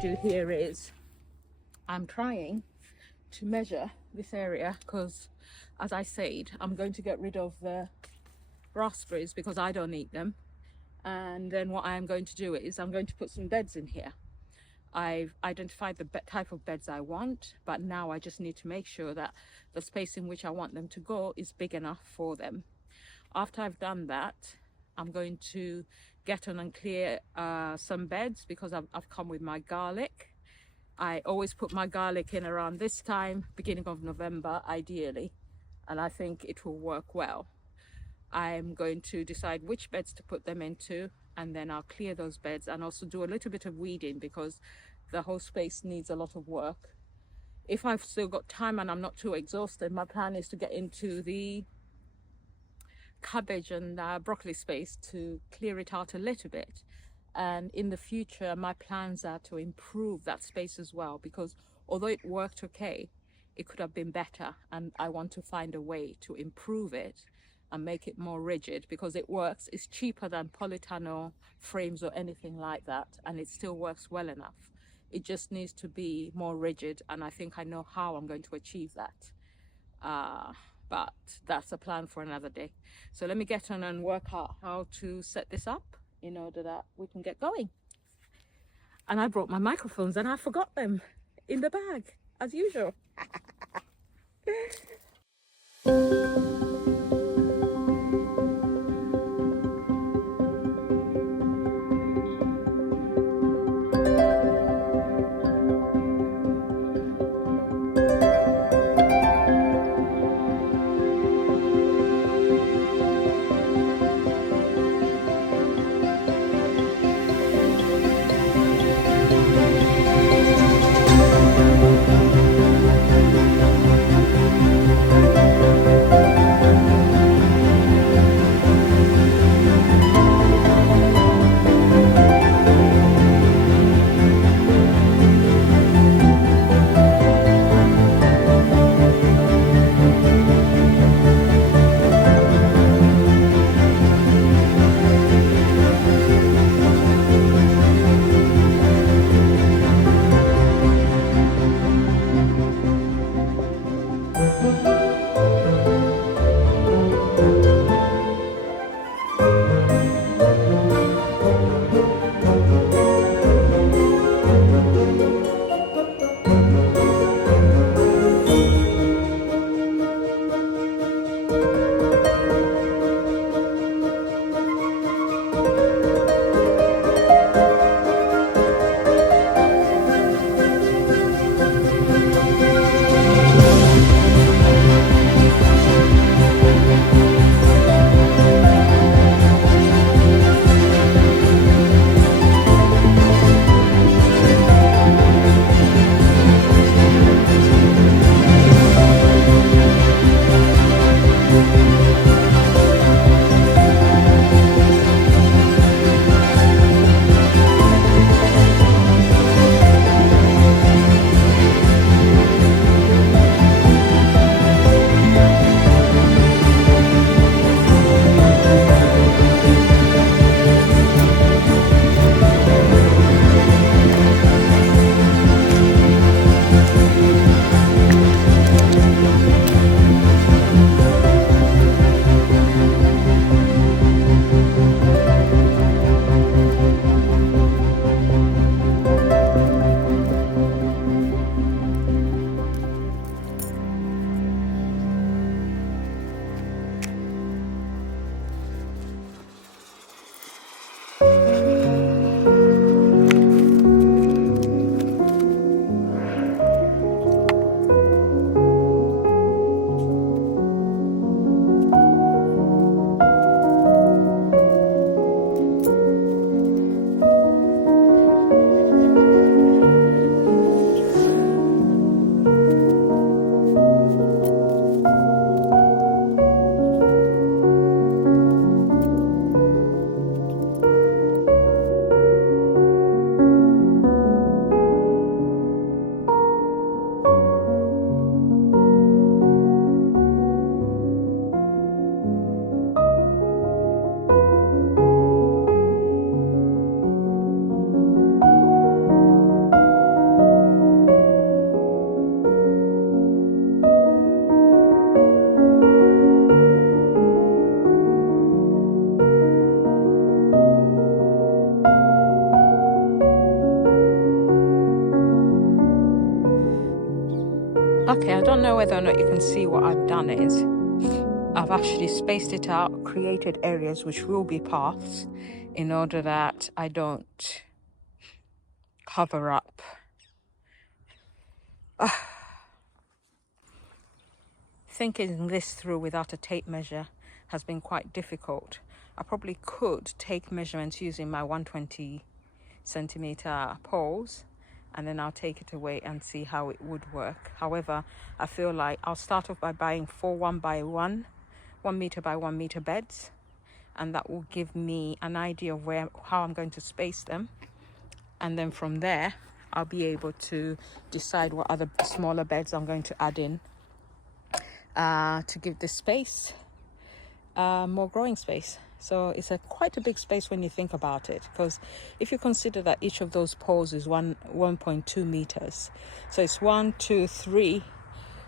do here is I'm trying to measure this area because, as I said, I'm going to get rid of the raspberries because I don't eat them. And then what I'm going to do is I'm going to put some beds in here. I've identified the type of beds I want, but now I just need to make sure that the space in which I want them to go is big enough for them. After I've done that, I'm going to get on and clear some beds because I've come with my garlic. I always put my garlic in around this time, beginning of November, ideally, and I think it will work well. I'm going to decide which beds to put them into, and then I'll clear those beds and also do a little bit of weeding because the whole space needs a lot of work. If I've still got time and I'm not too exhausted, my plan is to get into the cabbage and broccoli space to clear it out a little bit. And in the future, my plans are to improve that space as well, because although it worked okay, it could have been better, and I want to find a way to improve it and make it more rigid because it works. It's cheaper than polytunnel frames or anything like that, and it still works well enough. It just needs to be more rigid, and I think I know how I'm going to achieve that. But that's a plan for another day. So let me get on and work out how to set this up in order that we can get going. And I brought my microphones and I forgot them in the bag, as usual. Okay, I don't know whether or not you can see what I've done is I've actually spaced it out, created areas which will be paths in order that I don't cover up. Thinking this through without a tape measure has been quite difficult. I probably could take measurements using my 120 centimeter poles, and then I'll take it away and see how it would work. However, I feel like I'll start off by buying 4 1 meter by 1 meter beds, and that will give me an idea of how I'm going to space them, and then from there I'll be able to decide what other smaller beds I'm going to add in to give this space more growing space. So it's quite a big space when you think about it, because if you consider that each of those poles is 1.2 meters, so it's 1, 2, 3.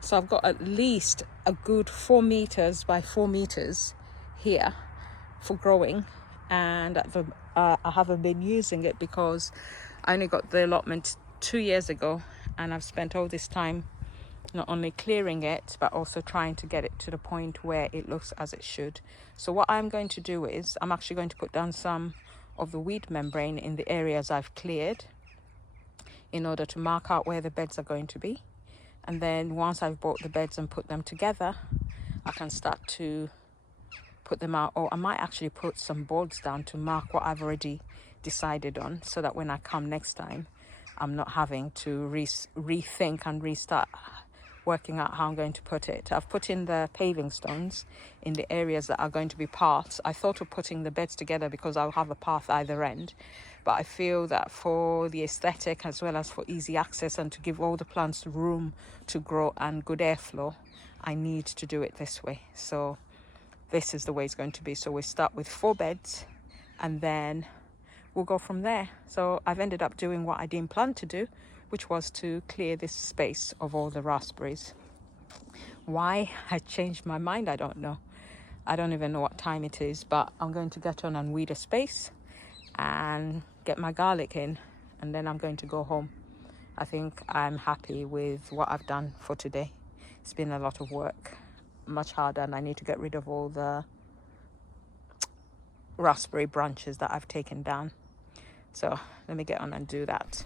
So I've got at least a good 4 meters by 4 meters here for growing, and I haven't been using it because I only got the allotment 2 years ago, and I've spent all this time not only clearing it but also trying to get it to the point where it looks as it should. So what I'm going to do is I'm actually going to put down some of the weed membrane in the areas I've cleared in order to mark out where the beds are going to be, and then once I've bought the beds and put them together, I can start to put them out, or I might actually put some boards down to mark what I've already decided on, so that when I come next time I'm not having to rethink and restart working out how I'm going to put it. I've put in the paving stones in the areas that are going to be paths. I thought of putting the beds together because I'll have a path either end, but I feel that for the aesthetic as well as for easy access and to give all the plants room to grow and good airflow, I need to do it this way. So this is the way it's going to be. So we start with 4 beds and then we'll go from there. So I've ended up doing what I didn't plan to do, which was to clear this space of all the raspberries. Why I changed my mind, I don't know. I don't even know what time it is, but I'm going to get on and weed a space and get my garlic in, and then I'm going to go home. I think I'm happy with what I've done for today. It's been a lot of work, much harder, and I need to get rid of all the raspberry branches that I've taken down. So let me get on and do that.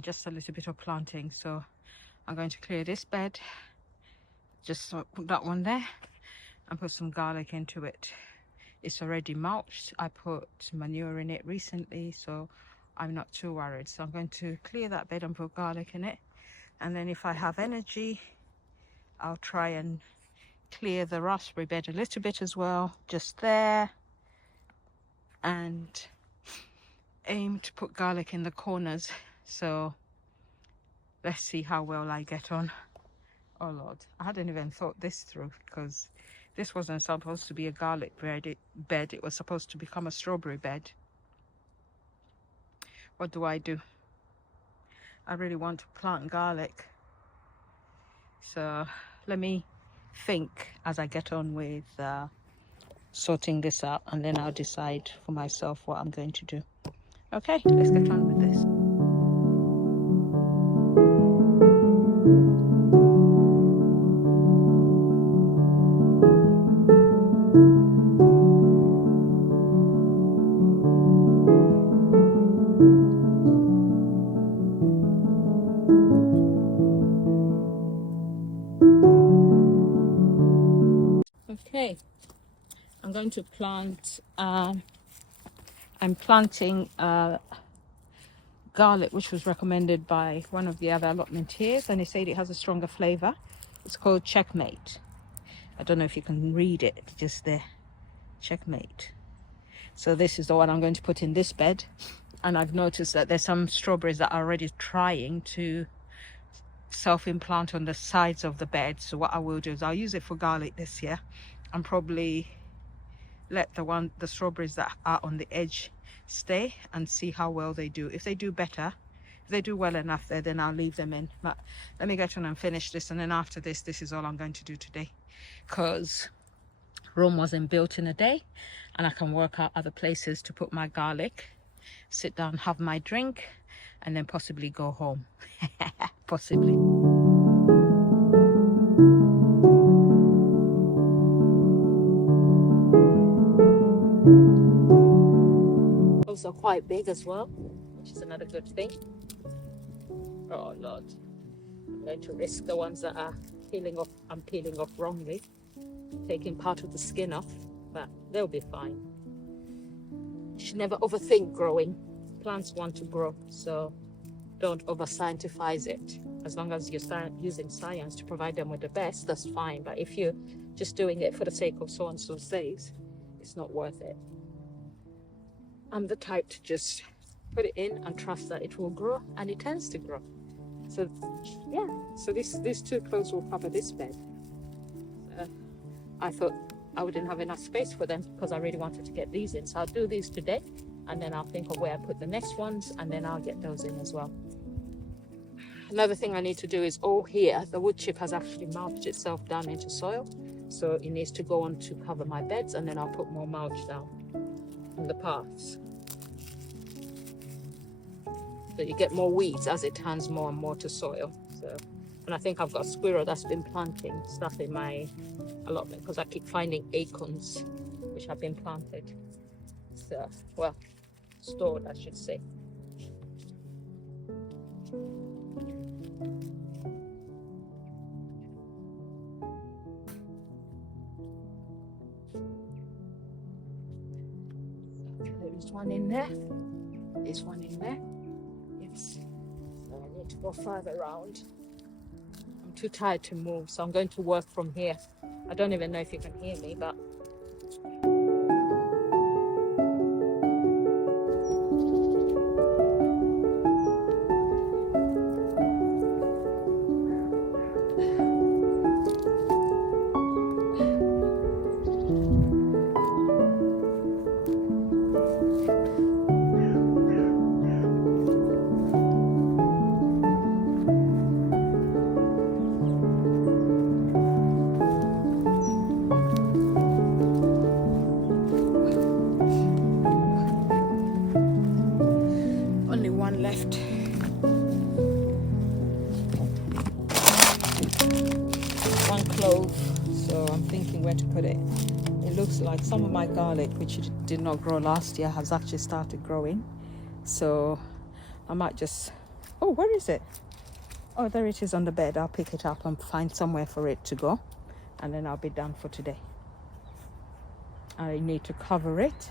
Just a little bit of planting, so I'm going to clear this bed, just put that one there and put some garlic into it. It's already mulched. I put manure in it recently, so I'm not too worried. So I'm going to clear that bed and put garlic in it, and then if I have energy I'll try and clear the raspberry bed a little bit as well, just there, and aim to put garlic in the corners. So let's see how well I get on. Oh Lord, I hadn't even thought this through, because this wasn't supposed to be a garlic bed. It was supposed to become a strawberry bed. What do? I really want to plant garlic. So let me think as I get on with sorting this out, and then I'll decide for myself what I'm going to do. Okay, let's get on with this. Okay, I'm going to plant, I'm planting garlic, which was recommended by one of the other allotmenteers, and they said it has a stronger flavor. It's called Checkmate. I don't know if you can read it, just there, Checkmate. So this is the one I'm going to put in this bed. And I've noticed that there's some strawberries that are already trying to self-implant on the sides of the bed. So what I will do is I'll use it for garlic this year, and probably let the strawberries that are on the edge stay and see how well they do. If they do better, if they do well enough there, then I'll leave them in. But let me get on and finish this, and then after this is all I'm going to do today, because Rome wasn't built in a day, and I can work out other places to put my garlic, sit down, have my drink, and then possibly go home. Possibly. Those are quite big as well, which is another good thing. Oh Lord, I'm going to risk the ones that are peeling off. I'm peeling off wrongly, taking part of the skin off, but they'll be fine. You should never overthink growing. Plants want to grow, so don't over scientifize it. As long as you're using science to provide them with the best, that's fine. But if you're just doing it for the sake of so and so says, it's not worth it. I'm the type to just put it in and trust that it will grow, and it tends to grow. So yeah, so these two clothes will cover this bed. I thought I wouldn't have enough space for them because I really wanted to get these in. So I'll do these today, and then I'll think of where I put the next ones, and then I'll get those in as well. Another thing I need to do is, here, the wood chip has actually mulched itself down into soil. So it needs to go on to cover my beds, and then I'll put more mulch down on the paths. So you get more weeds as it turns more and more to soil. So, and I think I've got a squirrel that's been planting stuff in my allotment because I keep finding acorns which have been planted. So, well, stored, I should say. There's one in there. There's one in there. Yes. So I need to go further around. I'm too tired to move, so I'm going to work from here. I don't even know if you can hear me, but left. One clove, so I'm thinking where to put it. It looks like some of my garlic, which did not grow last year, has actually started growing. So I might just, where is it? Oh, there it is on the bed. I'll pick it up and find somewhere for it to go, and then I'll be done for today. I need to cover it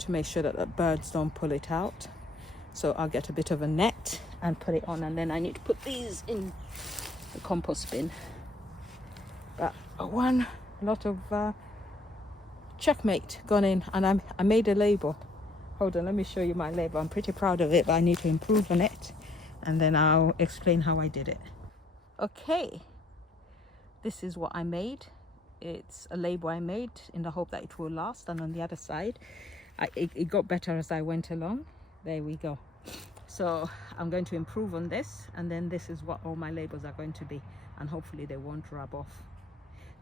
to make sure that the birds don't pull it out. So I'll get a bit of a net and put it on, and then I need to put these in the compost bin. But a lot of Checkmate gone in, and I made a label. Hold on, let me show you my label. I'm pretty proud of it, but I need to improve on it, and then I'll explain how I did it. Okay, this is what I made. It's a label I made in the hope that it will last, and on the other side, it got better as I went along. There we go. So I'm going to improve on this, and then this is what all my labels are going to be, and hopefully they won't rub off.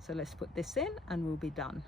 So let's put this in and we'll be done.